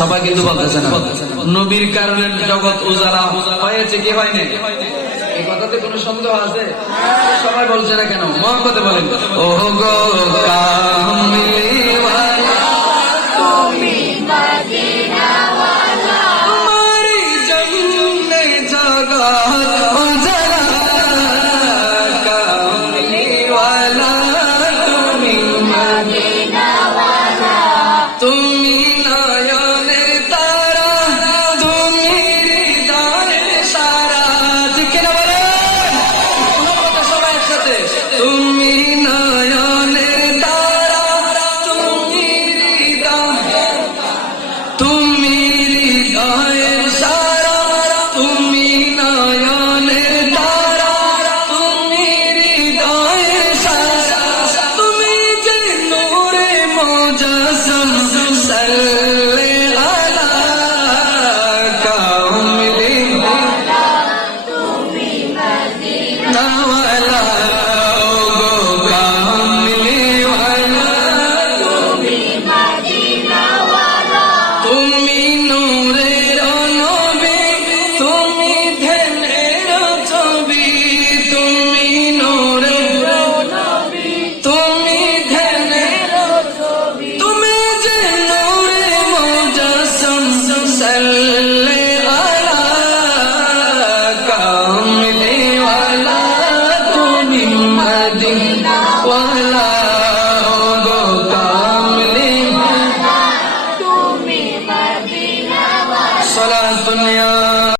সবাই কিন্তু বলতেছে না নবীর কারণে জগৎ উজালা হয়েছে কি হয়নি? এই কথাতে কোনো সন্দেহ আছে? সবাই বলছে না কেন? মহব্বতে বলেন ও গো কামলিওয়ালা তুমি মদিনাওয়ালা তোমারই জন্যে জগৎ উজালা কামলিওয়ালা তুমি মদিনাওয়ালা তুমি নয়নের তারা তুমি হৃদয়ের সারা ঠিক না বলেন সবাই একসাথে তুমি নয়নের তারা তুমি হৃদয়ের সারা তুমি নয়নের তারা তুমি হৃদয়ের সারা তুমি যে নূরে মুজাসসাম সাল্লি আলা কামলিওয়ালা তুমি মদিনাওয়ালা ও গো কামলিওয়ালা তুমি মদিনাওয়ালা তুমি নূরের নবী তুমি ধ্যানের ছবি তুমি নূরের নবী তুমি ধ্যানের ছবি তুমি যে নূরে মুজাসসাম সাল্লি আলা কামলিওয়ালা তুমি মদিনাওয়ালা ও গো কামলিওয়ালা তুমি মদিনাওয়ালা সালাতুন ইয়া